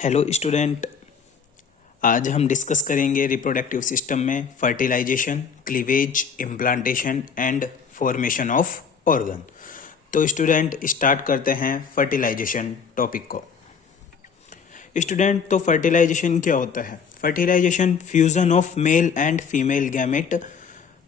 Hello student. आज हम discuss करेंगे रिप्रोडक्टिव सिस्टम में fertilisation, cleavage, implantation and formation of organ. तो स्टूडेंट स्टार्ट करते हैं फर्टिलाइजेशन टॉपिक को। स्टूडेंट, तो फर्टिलाइजेशन क्या होता है? Fertilisation fusion of male and female gamete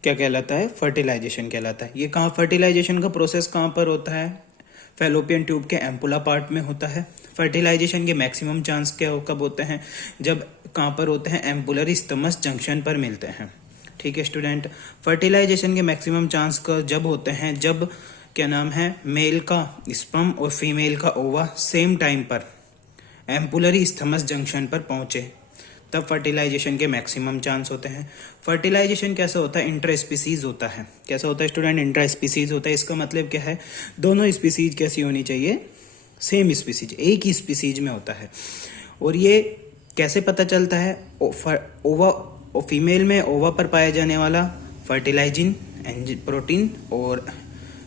क्या कहलाता है? फर्टिलाइजेशन कहलाता है। ये कहाँ फर्टिलाइजेशन का प्रोसेस कहाँ पर होता है? फैलोपियन ट्यूब के एम्पुला पार्ट में होता है। फर्टिलाइजेशन के मैक्सिमम चांस क्या कब होते हैं? जब कहाँ पर होते हैं? एम्पुलर स्टमस जंक्शन पर मिलते हैं। ठीक है स्टूडेंट, फर्टिलाइजेशन के मैक्सिमम चांस का जब होते हैं जब क्या नाम है, मेल का स्पर्म और फीमेल का ओवा सेम टाइम पर एम्पुलरी स्थमस जंक्शन पर पहुंचे, तब फर्टिलाइजेशन के मैक्सिमम चांस होते हैं। फर्टिलाइजेशन कैसा होता है? इंटर स्पीसीज होता है। कैसा होता है स्टूडेंट? इंटर स्पीसीज होता है। इसका मतलब क्या है? दोनों स्पीसीज कैसी होनी चाहिए? सेम स्पीसीज, एक ही स्पीसीज में होता है। और ये कैसे पता चलता है? ओवा फीमेल में ओवा पर पाया जाने वाला फर्टिलाइजिन प्रोटीन और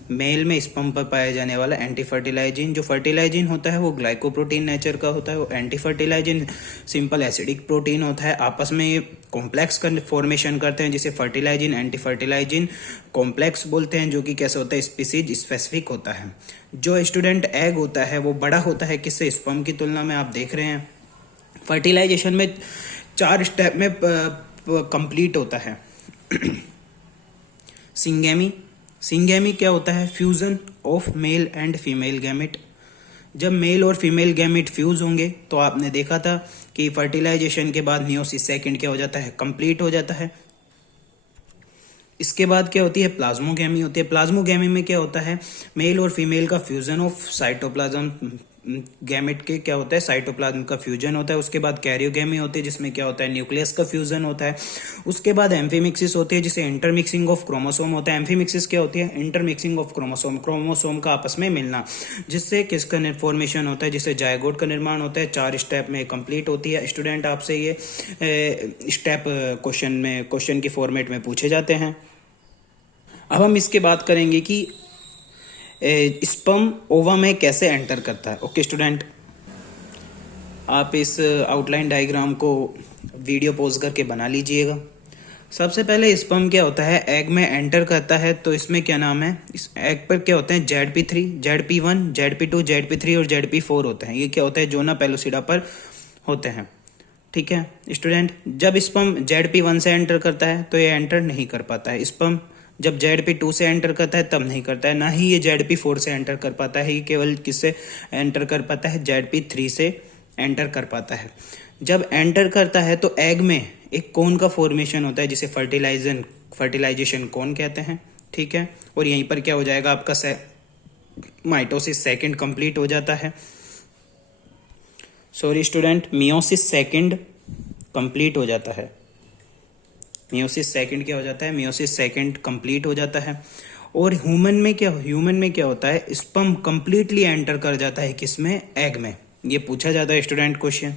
मेल में स्पर्म पर पाया जाने वाला एंटी फर्टिलाइजिन। जो फर्टिलाइजिन होता है वो ग्लाइकोप्रोटीन नेचर का होता है, वो anti fertilizin simple acidic protein होता है। आपस में ये कॉम्प्लेक्स का फॉर्मेशन करते हैं जिसे फर्टिलाइजिन एंटी फर्टिलाइजिन कॉम्प्लेक्स बोलते हैं, जो कि कैसे होता है? स्पीसीज स्पेसिफिक होता है। जो स्टूडेंट एग होता है वो बड़ा होता है किससे? स्पर्म की तुलना में। आप देख रहे हैं फर्टिलाइजेशन में 4 स्टेप में कंप्लीट होता है। सिंगेमी क्या होता है? Fusion of male and female gamete. जब मेल और फीमेल गैमेट फ्यूज होंगे तो आपने देखा था कि फर्टिलाइजेशन के बाद मियोसिस सेकंड क्या हो जाता है? कंप्लीट हो जाता है। इसके बाद क्या होती है? प्लाज्मोगैमी होती है। प्लाज्मोगैमी में क्या होता है? मेल और फीमेल का फ्यूजन ऑफ साइटोप्लाज्म, गैमेट के क्या होता है? साइटोप्लाज्म का फ्यूजन होता है। उसके बाद कैरियोगैमी होती है जिसमें क्या होता है? न्यूक्लियस का फ्यूजन होता है। उसके बाद एम्फीमिक्सिस होती है जिसे इंटरमिक्सिंग ऑफ क्रोमोसोम होता है। एम्फीमिक्सिस क्या होती है? इंटरमिक्सिंग ऑफ क्रोमोसोम का आपस में मिलना, जिससे किसका फॉर्मेशन होता है? जिससे जायगोट का निर्माण होता है। 4 स्टेप में कंप्लीट होती है। स्टूडेंट आपसे ये स्टेप क्वेश्चन की फॉर्मेट में पूछे जाते हैं। अब हम इसके बात करेंगे कि स्पर्म ओवा में कैसे एंटर करता है। ओके स्टूडेंट, आप इस आउटलाइन डायग्राम को वीडियो पॉज करके बना लीजिएगा। सबसे पहले स्पर्म क्या होता है? एग में एंटर करता है तो इसमें क्या नाम है? इस एग पर क्या होते हैं? ZP3, ZP1, ZP2, ZP3 और ZP4 होते हैं। ये क्या होता है? जोना पेलोसिडा पर होते हैं। ठीक है स्टूडेंट, जब स्पर्म ZP1 से एंटर करता है तो ये एंटर नहीं कर पाता है। स्पर्म जब ZP2 से एंटर करता है तब नहीं करता है, ना ही ये ZP4 से एंटर कर पाता है। ये केवल किससे एंटर कर पाता है? ZP3 से एंटर कर पाता है। जब एंटर करता है तो एग में एक कोन का फॉर्मेशन होता है जिसे फर्टिलाइजेशन कोन कहते हैं। ठीक है, और यहीं पर क्या हो जाएगा? आपका माइटोसिस सेकंड कंप्लीट हो जाता है। Sorry student, meiosis second complete हो जाता है। मियोसिस सेकंड क्या हो जाता है? मियोसिस सेकंड कंप्लीट हो जाता है। और ह्यूमन में क्या होता है? स्पर्म कंप्लीटली एंटर कर जाता है किसमें? एग में। ये पूछा जाता है स्टूडेंट क्वेश्चन।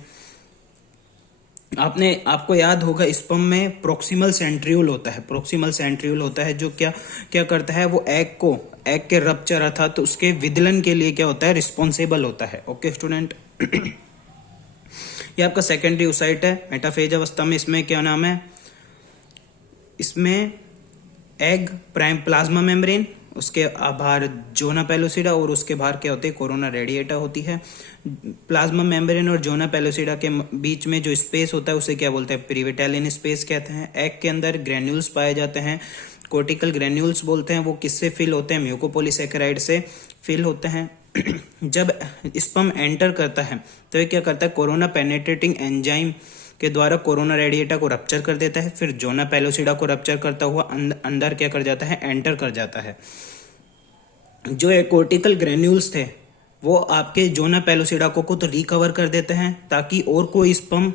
आपको याद होगा स्पर्म में प्रोक्सिमल सेंट्रियोल होता है। प्रोक्सिमल सेंट्रियोल होता है जो क्या करता है? वो एग के रप्चर अर्थात उसके विदलन के लिए क्या होता है? रिस्पॉन्सिबल होता है। ओके स्टूडेंट, ये आपका सेकेंडरी ओसाइट है मेटाफेज अवस्था में। इसमें क्या नाम है? इसमें एग प्राइम प्लाज्मा मेम्ब्रेन, उसके बाहर जोना पेलोसिडा और उसके बाहर क्या होती है? कोरोना रेडिएटा होती है। प्लाज्मा मेम्ब्रेन और जोना पेलोसिडा के बीच में जो स्पेस होता है उसे क्या बोलते हैं? पेरिविटालिन स्पेस कहते हैं। एग के अंदर ग्रेन्यूल्स पाए जाते हैं, कोर्टिकल ग्रेन्यूल्स बोलते हैं। वो किससे फिल होते हैं? म्यूकोपॉलीसैकेराइड से फिल होते हैं। जब स्पर्म एंटर करता है तो ये क्या करता है? कोरोना पेनेट्रेटिंग एंजाइम के द्वारा कोरोना रेडिएटा को रप्चर कर देता है। फिर जोना पेलोसिडा को रप्चर करता हुआ अंदर क्या कर जाता है? एंटर कर जाता है। जो कोर्टिकल ग्रेन्यूल्स थे वो आपके जोना पेलोसिडा को तो रिकवर कर देते हैं ताकि और कोई स्पर्म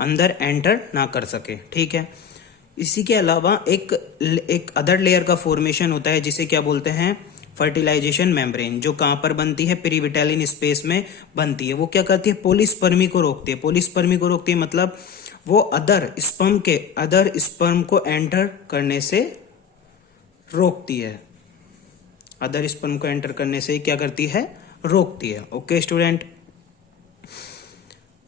अंदर एंटर ना कर सके। ठीक है, इसी के अलावा एक अदर लेयर का फॉर्मेशन होता है जिसे क्या बोलते हैं? फर्टिलाइजेशन मेम्ब्रेन, जो कहाँ पर बनती है? पेरिविटालिन स्पेस में बनती है। वो क्या करती है? पॉलीस्पर्मी को रोकती है। पॉलीस्पर्मी को रोकती है मतलब वो अदर स्पर्म को एंटर करने से रोकती है। अदर स्पर्म को एंटर करने से क्या करती है? रोकती है। ओके स्टूडेंट,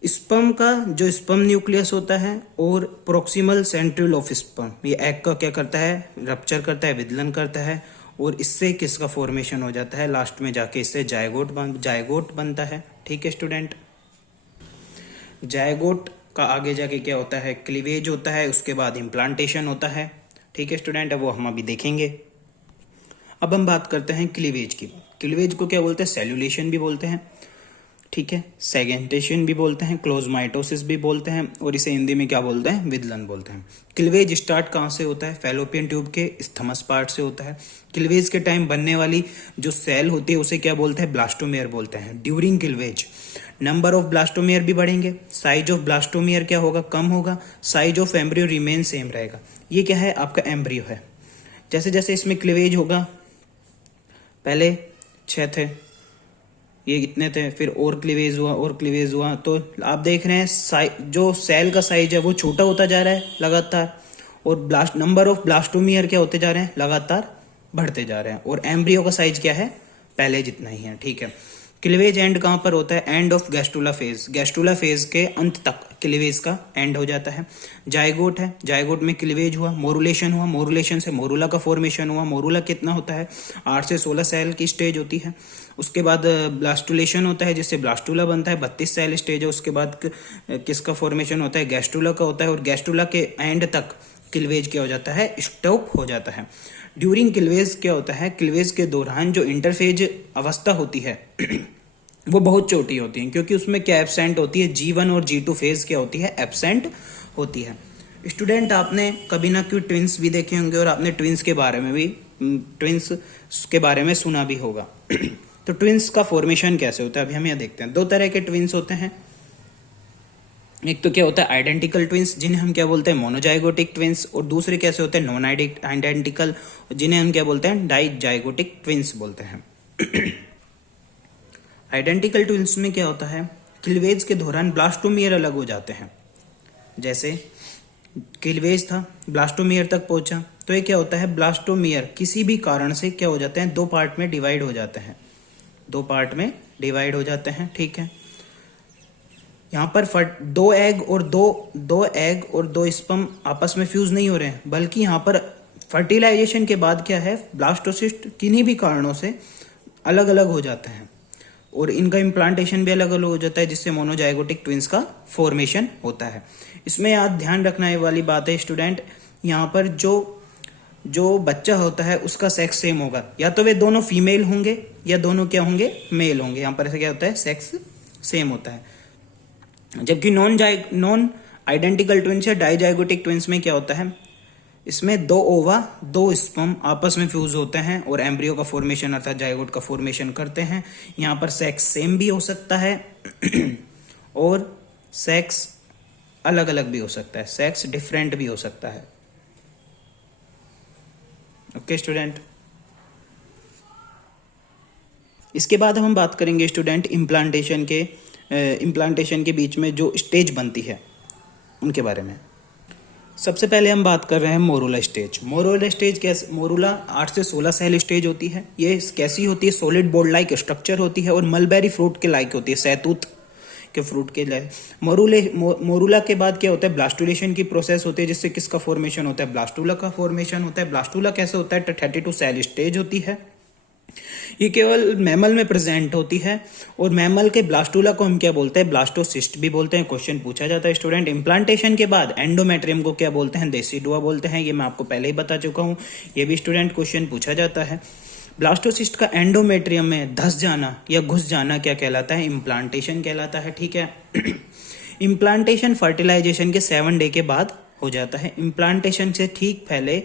स्पर्म का जो स्पर्म न्यूक्लियस होता है और प्रोक्सिमल सेंट्रियोल ऑफ स्पर्म, ये एग का क्या करता है, रप्चर करता है, विदलन करता है, और इससे किसका फॉर्मेशन हो जाता है, लास्ट में जाके इससे जायगोट बनता है। ठीक है स्टूडेंट, जायगोट का आगे जाके क्या होता है, क्लीवेज होता है, उसके बाद इम्प्लांटेशन होता है। ठीक है स्टूडेंट, वो हम अभी देखेंगे। अब हम बात करते हैं क्लीवेज की। क्लीवेज को क्या बोलते हैं, सेल्यूलेशन भी बोलते हैं, ठीक है, सेगमेंटेशन भी बोलते हैं, क्लोज माइटोसिस भी बोलते हैं, और इसे हिंदी में क्या बोलते हैं, विदलन बोलते हैं। क्लीवेज स्टार्ट कहाँ से होता है, फैलोपियन ट्यूब के स्थमस पार्ट से होता है। क्लीवेज के टाइम बनने वाली जो सेल होती है उसे क्या बोलते हैं, ब्लास्टोमेयर बोलते हैं। During cleavage number of blastomere भी बढ़ेंगे, साइज ऑफ ब्लास्टोमेयर क्या होगा, कम होगा, size of embryo remain same रहेगा। ये क्या है, आपका एम्ब्रियो है। जैसे जैसे इसमें क्लीवेज होगा, पहले 6 थे, ये कितने थे, फिर और क्लीवेज हुआ, तो आप देख रहे हैं जो सेल का साइज है वो छोटा होता जा रहा है लगातार, और नंबर ऑफ ब्लास्टोमियर क्या होते जा रहे हैं, लगातार बढ़ते जा रहे हैं, और एम्ब्रियो का साइज क्या है, पहले जितना ही है। ठीक है, क्लीवेज एंड कहाँ पर होता है, end of gastrula phase, gastrula phase के अंत तक क्लीवेज का एंड हो जाता है। जायगोट है, जायगोट में क्लीवेज हुआ, मोरुलेशन हुआ, मोरुलेशन से मोरुला का फॉर्मेशन हुआ। मोरुला कितना होता है, 8 से 16 सेल की स्टेज होती है। उसके बाद ब्लास्टुलेशन होता है, जिससे ब्लास्टुला बनता है, 32 सेल स्टेज है। उसके बाद किसका फॉर्मेशन होता है, गैस्टुला का होता है, और गैस्टुला के एंड तक क्लीवेज क्या हो जाता है, स्टॉप हो जाता है। ड्यूरिंग क्लीवेज क्या होता है, क्लीवेज के दौरान जो इंटरफेज अवस्था होती है वो बहुत छोटी होती है, क्योंकि उसमें क्या एब्सेंट होती है, G1 और G2 फेज क्या होती है, एब्सेंट होती है। स्टूडेंट, आपने कभी ना कोई ट्विंस भी देखे होंगे, और आपने ट्विंस के बारे में सुना भी होगा। तो ट्विंस का फॉर्मेशन कैसे होता है, अभी हम यहाँ देखते हैं। 2 तरह के ट्विंस होते हैं। एक तो क्या होता है, आइडेंटिकल ट्विंस, जिन्हें हम क्या बोलते हैं, मोनोजाइगोटिक ट्विंस, और दूसरे कैसे होते हैं, नॉन आइडेंटिकल, जिन्हें हम क्या बोलते हैं, डाइजाइगोटिक ट्विंस बोलते हैं। आइडेंटिकल ट्विंस में क्या होता है, क्लीवेज के दौरान ब्लास्टोमियर अलग हो जाते हैं। जैसे क्लीवेज था, ब्लास्टोमियर तक पहुंचा, तो ये क्या होता है, ब्लास्टोमियर किसी भी कारण से क्या हो जाते हैं, 2 पार्ट में डिवाइड हो जाते हैं, 2 पार्ट में डिवाइड हो जाते हैं। ठीक है, यहाँ पर 2 एग और 2 स्पर्म आपस में फ्यूज नहीं हो रहे हैं, बल्कि यहाँ पर फर्टिलाइजेशन के बाद क्या है, ब्लास्टोसिस्ट किन्हीं भी कारणों से अलग अलग हो जाते हैं, और इनका इम्प्लांटेशन भी अलग अलग हो जाता है, जिससे मोनोजाइगोटिक ट्विंस का फॉर्मेशन होता है। इसमें याद ध्यान रखने वाली बात है स्टूडेंट, यहाँ पर जो बच्चा होता है उसका सेक्स सेम होगा, या तो वे दोनों फीमेल होंगे या दोनों क्या होंगे, मेल होंगे। यहाँ पर ऐसा क्या होता है, सेक्स सेम होता है। जबकि नॉन आइडेंटिकल ट्विंस या डाइजाइगोटिक ट्विंस में क्या होता है, इसमें 2 ओवा 2 स्पर्म आपस में फ्यूज होते हैं और एम्ब्रियो का फॉर्मेशन अर्थात जायगोट का फॉर्मेशन करते हैं। यहाँ पर सेक्स सेम भी हो सकता है और सेक्स अलग अलग भी हो सकता है, सेक्स डिफरेंट भी हो सकता है। ओके स्टूडेंट, इसके बाद हम बात करेंगे स्टूडेंट इम्प्लांटेशन के बीच में जो स्टेज बनती है उनके बारे में। सबसे पहले हम बात कर रहे हैं मोरुला स्टेज। मोरुला स्टेज कैसे, मोरुला 8 से 16 सेल स्टेज होती है। ये कैसी होती है, सॉलिड बोर्ड लाइक स्ट्रक्चर होती है और मलबेरी फ्रूट के लाइक होती है, सहतूत के फ्रूट के लाइक। मोरुला के बाद क्या होता है, ब्लास्टुलेशन की प्रोसेस होती है, जिससे किसका फॉर्मेशन होता है, ब्लास्टुला का फॉर्मेशन होता है। ब्लास्टुला कैसे होता है, 32 सेल स्टेज होती है। ये केवल मैमल में प्रेजेंट होती है, और मैमल के ब्लास्टुला को हम क्या बोलते हैं, ब्लास्टोसिस्ट भी बोलते हैं। क्वेश्चन पूछा जाता है स्टूडेंट, इम्प्लांटेशन के बाद एंडोमेट्रियम को क्या बोलते हैं, डेसिडुआ बोलते हैं। ये मैं आपको पहले ही बता चुका हूँ, ये भी स्टूडेंट क्वेश्चन पूछा जाता है। ब्लास्टोसिस्ट का एंडोमेट्रियम में धस जाना या घुस जाना क्या कहलाता है, इम्प्लांटेशन कहलाता है। ठीक है, इम्प्लांटेशन फर्टिलाइजेशन के 7 डे के बाद हो जाता है। इम्प्लांटेशन से ठीक पहले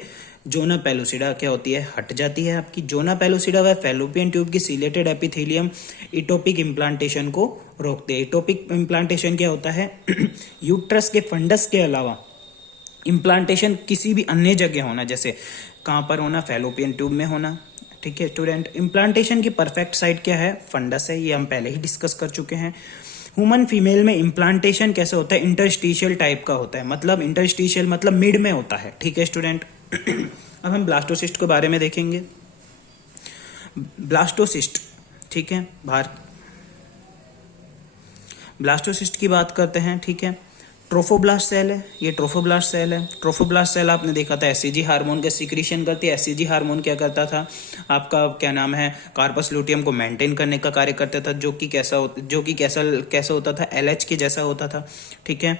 जोना पेलुसिडा क्या होती है, हट जाती है आपकी। जोना पेलुसिडा व फैलोपियन ट्यूब की सीलेटेड एपिथेलियम इटोपिक इम्प्लांटेशन को रोकते हैं। इटोपिक इम्प्लांटेशन क्या होता है, यूट्रस के फंडस के अलावा इम्प्लांटेशन किसी भी अन्य जगह होना, जैसे कहाँ पर होना, फैलोपियन ट्यूब में होना। ठीक है स्टूडेंट, इम्प्लांटेशन की परफेक्ट साइट क्या है, फंडस है, ये हम पहले ही डिस्कस कर चुके हैं। ह्यूमन फीमेल में इम्प्लांटेशन कैसे होता है, इंटरस्टिशियल टाइप का होता है, मतलब इंटरस्टिशियल मतलब मिड में होता है। ठीक है स्टूडेंट, अब हम ब्लास्टोसिस्ट के बारे में देखेंगे। ब्लास्टोसिस्ट, ठीक है, ब्लास्टोसिस्ट की बात करते हैं, ठीक है। ट्रोफोब्लास्ट सेल है, ये ट्रोफोब्लास्ट सेल है। ट्रोफोब्लास्ट सेल आपने देखा था एससीजी हार्मोन का सीक्रेशन करती है। एससीजी हार्मोन क्या करता था, आपका क्या नाम है, कार्पस लूटियम को मेंटेन करने का कार्य करता था, जो कि कैसा होता था, एलएच के जैसा होता था, ठीक है।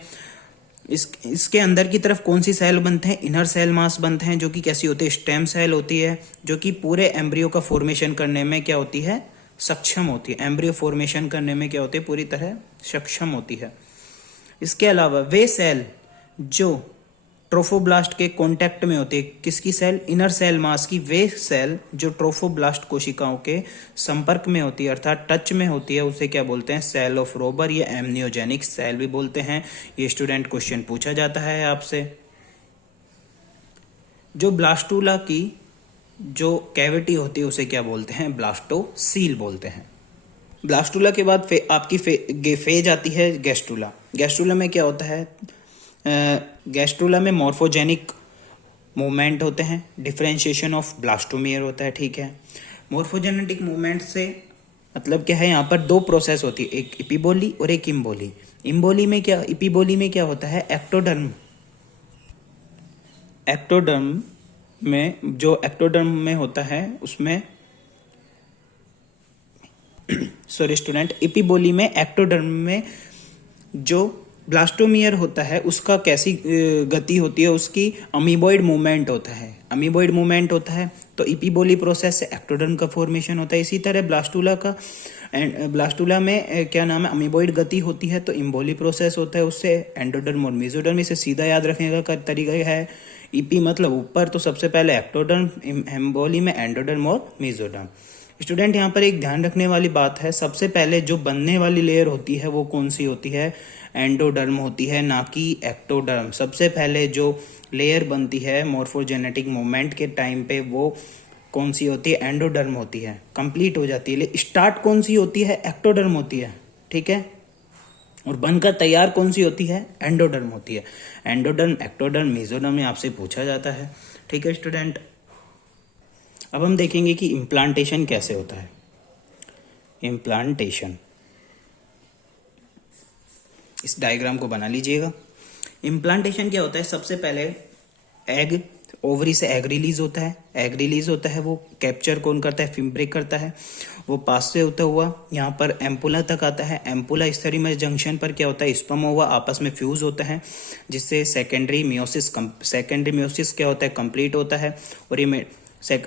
इसके अंदर की तरफ कौन सी सेल बनते हैं, इनर सेल मास बनते हैं, जो कि कैसी होती है, स्टेम सेल होती है, जो कि पूरे एम्ब्रियो का फॉर्मेशन करने में क्या होती है, सक्षम होती है। एम्ब्रियो फॉर्मेशन करने में क्या होती है, पूरी तरह सक्षम होती है। इसके अलावा वे सेल जो ट्रोफोब्लास्ट के कांटेक्ट में होते हैं, किसकी सेल, इनर सेल मास की, वे सेल जो ट्रोफोब्लास्ट कोशिकाओं के संपर्क में होती है, अर्थात टच में होती है, उसे क्या बोलते हैं, सेल ऑफ रोबर या एमनियोजेनिक सेल भी बोलते हैं। ये स्टूडेंट क्वेश्चन पूछा जाता है आपसे। जो ब्लास्टूला की जो कैविटी होती है उसे क्या बोलते हैं, ब्लास्टोसील बोलते हैं। ब्लास्टूला के बाद आपकी फेज आती है गैस्ट्रूला। गैस्ट्रूला में क्या होता है, गैस्ट्रूला में मॉर्फोजेनिक मूवमेंट होते हैं, डिफरेंशिएशन ऑफ ब्लास्टोमियर होता है, ठीक है। मॉर्फोजेनेटिक मूवमेंट से मतलब क्या है, यहाँ पर दो प्रोसेस होती है, एक इपिबोली और एक इम्बोली। इपिबोली में क्या होता है, एक्टोडर्म में होता है उसमें सॉरी स्टूडेंट, इपिबोली में एक्टोडर्म में जो ब्लास्टोमियर होता है उसका कैसी गति होती है, उसकी अमीबॉइड मूवमेंट होता है। तो इपिबोली प्रोसेस से एक्टोडर्म का फॉर्मेशन होता है। इसी तरह ब्लास्टूला में क्या नाम है, अमीबॉइड गति होती है, तो इम्बोली प्रोसेस होता है, उससे एंडोडर्म और मेसोडर्म। इसे सीधा याद रखने का तरीका है, ईपी मतलब ऊपर, तो सबसे पहले एक्टोडर्म, एम्बोली में एंडोडर्म और मेसोडर्म। स्टूडेंट यहाँ पर एक ध्यान रखने वाली बात है, सबसे पहले जो बनने वाली लेयर होती है वो कौन सी होती है, एंडोडर्म होती है, ना कि एक्टोडर्म। सबसे पहले जो लेयर बनती है मॉर्फोजेनेटिक मूवमेंट के टाइम पे वो कौन सी होती है, एंडोडर्म होती है, कंप्लीट हो जाती है। स्टार्ट कौन सी होती है, एक्टोडर्म होती है, ठीक है। और बनकर तैयार कौन सी होती है, एंडोडर्म होती है। एंडोडर्म, एक्टोडर्म, मेसोडर्म में आपसे पूछा जाता है, ठीक है स्टूडेंट। अब हम देखेंगे कि इम्प्लांटेशन कैसे होता है। इम्प्लांटेशन, इस डायग्राम को बना लीजिएगा। इम्प्लांटेशन क्या होता है, सबसे पहले एग, ओवरी से एग रिलीज होता है, वो कैप्चर कौन करता है, फिम्ब्रिक करता है, वो पास से होता हुआ यहाँ पर एम्पुला तक आता है। एम्पुला स्थरीमस जंक्शन पर क्या होता है, स्पर्म ओवा आपस में फ्यूज होता है, जिससे सेकेंडरी मियोसिस क्या होता है, कंप्लीट होता है।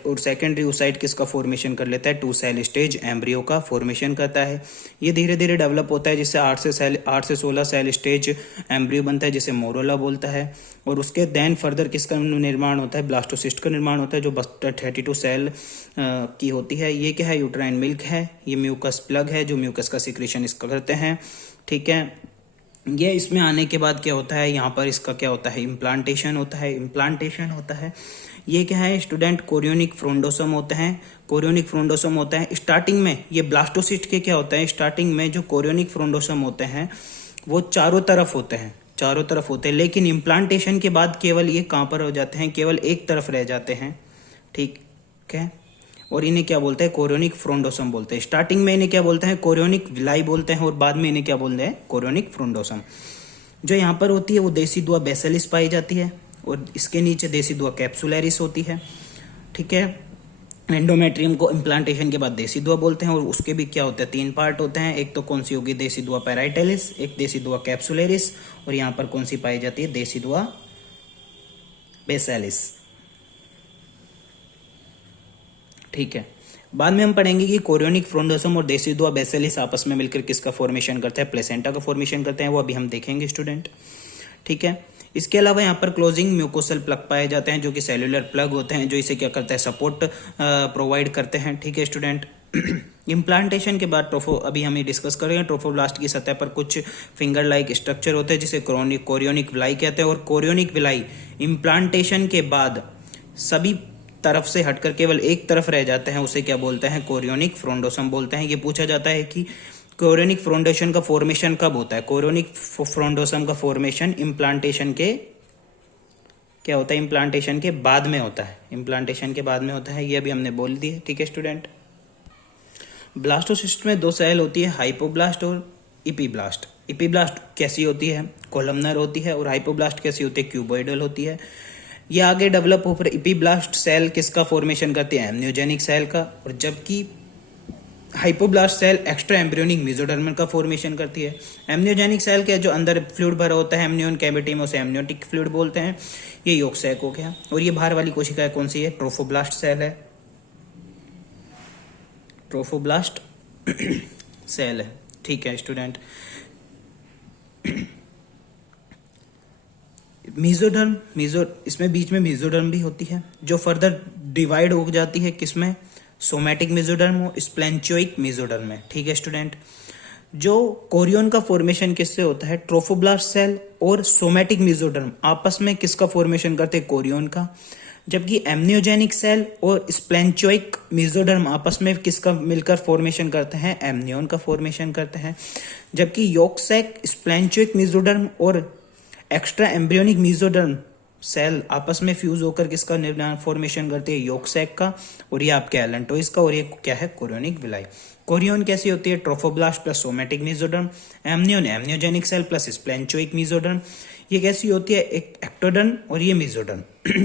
और सेकेंडरी oocyte किसका फॉर्मेशन कर लेता है, 2 सेल स्टेज एम्ब्रियो का फॉर्मेशन करता है। ये धीरे धीरे डेवलप होता है, जिससे 8 से 16 सेल स्टेज एम्ब्रियो बनता है, जिसे मोरोला बोलता है। और उसके देन फर्दर किसका निर्माण होता है, ब्लास्टोसिस्ट का निर्माण होता है, जो 32 सेल की होती है। ये क्या है, यूट्राइन मिल्क है, ये म्यूकस प्लग है, जो म्यूकस का सिक्रेशन इसका करते हैं, ठीक है। ये इसमें आने के बाद क्या होता है, यहाँ पर इसका क्या होता है, इम्प्लांटेशन होता है। ये क्या है स्टूडेंट, कोरियोनिक फ्रोंडोसोम होते हैं। स्टार्टिंग में ये ब्लास्टोसिस्ट के क्या होता है, स्टार्टिंग में जो कोरियोनिक फ्रोंडोसोम होते हैं वो चारों तरफ होते हैं, लेकिन इम्प्लांटेशन के बाद केवल ये कहाँ पर हो जाते हैं, केवल एक तरफ रह जाते हैं, ठीक है। और इन्हें क्या बोलते हैं, कोरियोनिक फ्रोंडोसोम बोलते हैं। स्टार्टिंग में इन्हें क्या बोलते हैं, कोरियोनिक विलाई बोलते हैं, और बाद में इन्हें क्या बोलते हैं, कोरियोनिक फ्रोंडोसोम। जो यहाँ पर होती है वो देसी दुआ बेसिलिस पाई जाती है, और इसके नीचे देसी दुआ कैप्सुलैरिस होती है, ठीक है। एंडोमेट्रियम को इम्प्लांटेशन के बाद देसी दुआ बोलते हैं, और उसके भी क्या होते हैं, 3 पार्ट होते हैं। एक तो कौन सी होगी, देसी दुआ पैराइटेलिस, एक देसी दुआ कैप्सुलैरिस, और यहाँ पर कौन सी पाई जाती है, देसी दुआ बेसिलिस, ठीक है। बाद में हम पढ़ेंगे कि कोरियोनिक फ्रोंडोसोम और देसी दुआ बेसिलिस आपस में मिलकर किसका फॉर्मेशन करते हैं, प्लेसेंटा का फॉर्मेशन करते हैं, वो अभी हम देखेंगे स्टूडेंट, ठीक है। इसके अलावा यहाँ पर क्लोजिंग म्यूकोसल प्लग पाए जाते हैं, जो कि सेलुलर प्लग होते हैं, जो इसे क्या करता है, सपोर्ट प्रोवाइड करते हैं, ठीक है स्टूडेंट। इम्प्लांटेशन के बाद अभी हम ये डिस्कस करेंगे, ट्रोफोब्लास्ट की सतह पर कुछ फिंगर लाइक स्ट्रक्चर होते हैं, जिसे कोरियोनिक विलाई कहते हैं। और कोरियोनिक विलाई इम्प्लांटेशन के बाद सभी तरफ से हटकर केवल एक तरफ रह जाते हैं, उसे क्या बोलते हैं, कोरियोनिक फ्रोंडोसोम बोलते हैं। ये पूछा जाता है कि कोरियोनिक फ्रोंडोसोम का फॉर्मेशन कब होता है, कोरियोनिक फ्रोंडोसोम का फॉर्मेशन इम्प्लांटेशन के क्या होता है, इम्प्लांटेशन के बाद में होता है, ये अभी हमने बोल दी है, ठीक है स्टूडेंट। ब्लास्टोसिस्ट में 2 सेल होती है, हाइपोब्लास्ट और इपीब्लास्ट। इपीब्लास्ट कैसी होती है, कोलमनर होती है, और हाइपोब्लास्ट कैसी होती है, क्यूबॉइडल होती है। ये आगे डेवलप होकर इपीब्लास्ट सेल किसका फॉर्मेशन करती है, एम्नियोजेनिक सेल का, और जबकि hypoblast cell extra embryonic mesodermal का फॉर्मेशन करती है। एम्नियोजेनिक सेल के जो अंदर फ्लूइड भरा होता है एम्नियोन कैविटी में, उसे एम्नियोटिक फ्लूइड बोलते हैं। ये यॉर्क सैक हो गया। और ये बाहर वाली कोशिका कौन सी है, ट्रोफोब्लास्ट सेल है, ट्रोफोब्लास्ट सेल है। ठीक है स्टूडेंट, मेसोडर्म, इसमें बीच में मेसोडर्म भी होती है जो फर्दर डिवाइड हो जाती है किसमें, सोमैटिक मेसोडर्म और स्प्लेंचोइक मेसोडर्म में। ठीक है स्टूडेंट, जो कोरियन का फॉर्मेशन किससे होता है, ट्रोफोब्लास्ट सेल और सोमैटिक मेसोडर्म आपस में किसका फॉर्मेशन करते हैं, कोरियन का। जबकि एम्नियोजेनिक सेल और स्प्लेंचोइक मेसोडर्म आपस में किसका मिलकर फॉर्मेशन करते हैं, एम्नियोन का फॉर्मेशन करते हैं। जबकि यॉर्क सैक, स्प्लेंचोइक मेसोडर्म और एक्स्ट्रा एम्ब्रियोनिक मेसोडर्म सेल आपस में फ्यूज होकर किसका निर्माण फॉर्मेशन करते हैं, यॉर्क सैक का, और ये आपके एलेंटोइस का, और ये क्या है, कोरियोनिक विलाई। कोरियन कैसी होती है, trophoblast plus somatic mesoderm, amnion amniogenic cell plus splanchnic mesoderm. ये कैसी होती है, एक एक्टोडर्म और ये मेसोडर्म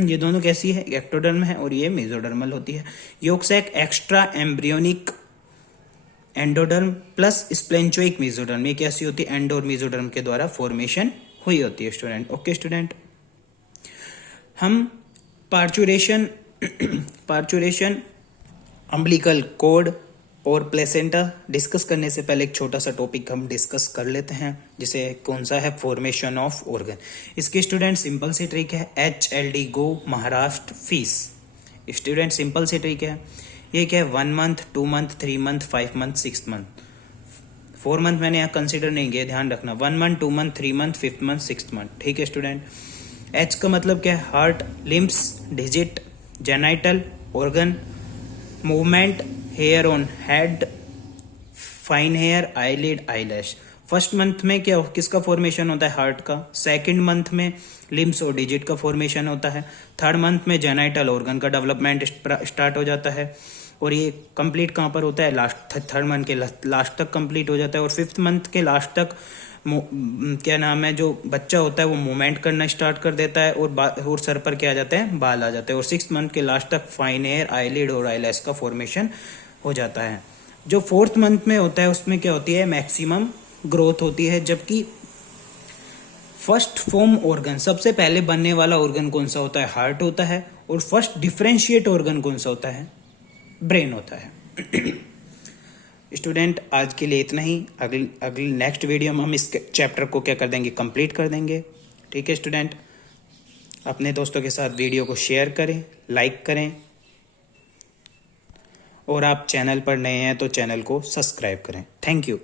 ये दोनों कैसी है, एक्टोडर्म है और ये मेसोडर्मल होती है। Yolk sac extra embryonic endoderm plus splanchnic mesoderm, ये कैसी होती है, एंडो और मेसोडर्म के द्वारा फॉर्मेशन हुई होती है स्टूडेंट। ओके स्टूडेंट, हम पार्चुरेशन, अम्बिलिकल कॉर्ड और प्लेसेंटा डिस्कस करने से पहले एक छोटा सा टॉपिक हम डिस्कस कर लेते हैं, जिसे कौन सा है, फॉर्मेशन ऑफ ऑर्गन। इसके स्टूडेंट सिंपल सी ट्रिक है, HLD go Maharashtra fees. Student simple सी ट्रिक है, ये क्या है, 1 month, 2 month, 3 month, 5 month, 6 month. 4 month मैंने यहाँ कंसिडर नहीं किया, ध्यान रखना। 1 month, 2 month, 3 month, 5th month, 6th month. ठीक है स्टूडेंट, H का मतलब क्या है, heart, limbs, digit, genital, organ, movement, hair on head, fine hair, eyelid, eyelash. First month में क्या किसका फॉर्मेशन होता है, हार्ट का। सेकंड मंथ में लिम्स और डिजिट का फॉर्मेशन होता है। थर्ड मंथ में जेनाइटल ऑर्गन का डेवलपमेंट स्टार्ट हो जाता है, और ये कंप्लीट कहाँ पर होता है, लास्ट थर्ड मंथ के लास्ट तक कंप्लीट हो जाता है। और 5th मंथ के लास्ट तक क्या नाम है, जो बच्चा होता है वो मूवमेंट करना स्टार्ट कर देता है, और सर पर क्या आ जाते हैं, बाल आ जाते हैं। और 6th मंथ के लास्ट तक फाइन हेयर, आईलिड और आईलैश का फॉर्मेशन हो जाता है। जो 4th मंथ में होता है उसमें क्या होती है, मैक्सिमम ग्रोथ होती है। जबकि फर्स्ट फॉर्म ऑर्गन, सबसे पहले बनने वाला ऑर्गन कौन सा होता है, हार्ट होता है। और फर्स्ट डिफरेंशिएट ऑर्गन कौन सा होता है, ब्रेन होता है। स्टूडेंट आज के लिए इतना ही। अगली नेक्स्ट वीडियो में हम इस चैप्टर को क्या कर देंगे, कंप्लीट कर देंगे। ठीक है स्टूडेंट, अपने दोस्तों के साथ वीडियो को शेयर करें, लाइक करें, और आप चैनल पर नए हैं तो चैनल को सब्सक्राइब करें। Thank you.